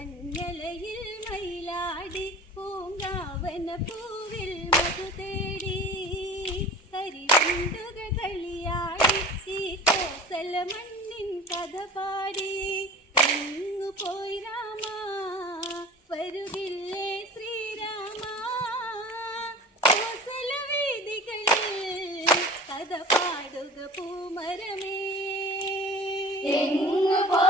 മഞ്ഞലയിൽ മയിലാടി പൂങ്കാവന പൂവിൽ മധു തേടി. കരിവണ്ടുക കളിയാടി ഈ കോസല മണ്ണിൻ കഥ പാടി. എങ്ങു പോയി രാമ വരുകില്ലേ ശ്രീരാമ. കോസല വീതികളിൽ കഥ പാടുക പൂമരമേ. എങ്ങു പോയി